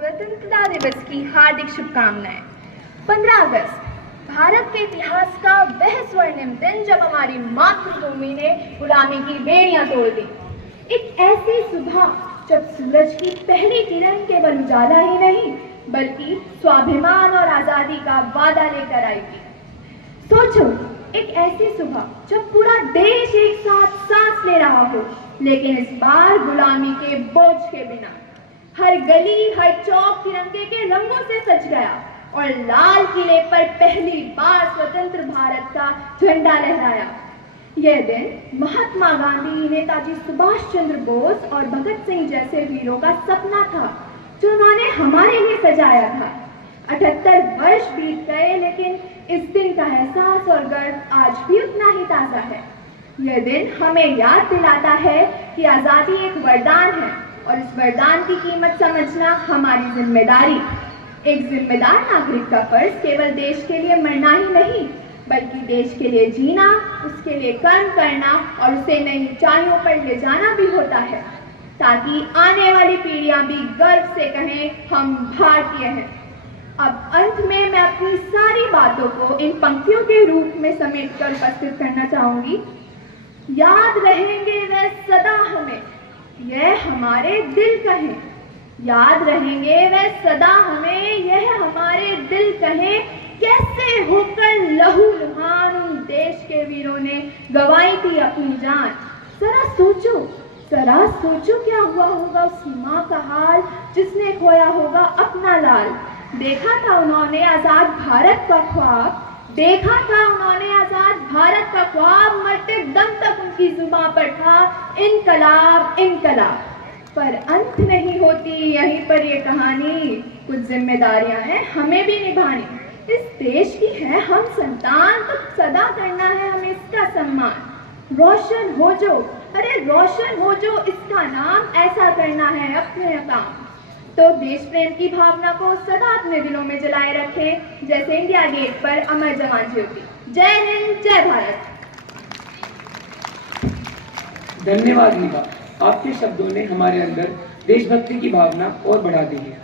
स्वतंत्रता दिवस की हार्दिक शुभकामनाएं। 15 अगस्त भारत के इतिहास का वह स्वर्णिम दिन जब हमारी मातृभूमि ने गुलामी की बेड़ियां तोड़ दी। एक ऐसी सुबह जब सूरज की पहली किरण केवल उजाला ही नहीं बल्कि स्वाभिमान और आजादी का वादा लेकर आई थी। सोचो, एक ऐसी सुबह जब पूरा देश एक साथ सांस ले रहा हो, लेकिन इस बार गुलामी के बोझ के बिना। हर गली, हर चौक तिरंगे के रंगों से सज गया और लाल किले पर पहली बार स्वतंत्र भारत का झंडा लहराया। यह दिन महात्मा गांधी, नेताजी सुभाष चंद्र बोस और भगत सिंह जैसे वीरों का सपना था जो उन्होंने हमारे लिए सजाया था। 78 वर्ष बीत गए, लेकिन इस दिन का एहसास और गर्व आज भी उतना ही ताजा है। यह दिन हमें याद दिलाता है कि आजादी एक वरदान है और इस वरदान की कीमत समझना हमारी जिम्मेदारी। एक जिम्मेदार नागरिक का फर्ज केवल देश के लिए मरना ही नहीं बल्कि देश के लिए जीना, उसके लिए कर्म करना और उसे नई ऊंचाइयों पर ले जाना भी होता है, ताकि आने वाली पीढ़ियां भी गर्व से कहें हम भारतीय हैं। अब अंत में मैं अपनी सारी बातों को इन पंक्तियों के रूप में समेटकर उपस्थित करना चाहूंगी। याद रहेंगे वह सदा हमें, यह हमारे दिल कहें। याद रहेंगे वह सदा हमें, यह हमारे दिल कहें। कैसे होकर लहू लुहान उन देश के वीरों ने गंवाई थी अपनी जान। जरा सोचो क्या हुआ होगा उस माँ का हाल जिसने खोया होगा अपना लाल। देखा था उन्होंने आजाद भारत का ख्वाब, देखा था उन्होंने आजाद भारत का ख्वाब। मरते दम तक उनकी जुबां पर था इनकलाब इनकलाब। पर अंत नहीं होती यहीं पर ये कहानी, कुछ जिम्मेदारियां हैं हमें भी निभानी। इस देश की है हम संतान, तो सदा करना है हमें इसका सम्मान। रोशन हो जो, अरे रोशन हो जो इसका नाम, ऐसा करना है अपने काम। तो देश प्रेम की भावना को सदा अपने दिलों में जलाए रखें, जैसे इंडिया गेट पर अमर जवान ज्योति। जय हिंद, जय भारत। धन्यवाद नीवा, आपके शब्दों ने हमारे अंदर देशभक्ति की भावना और बढ़ा दी है।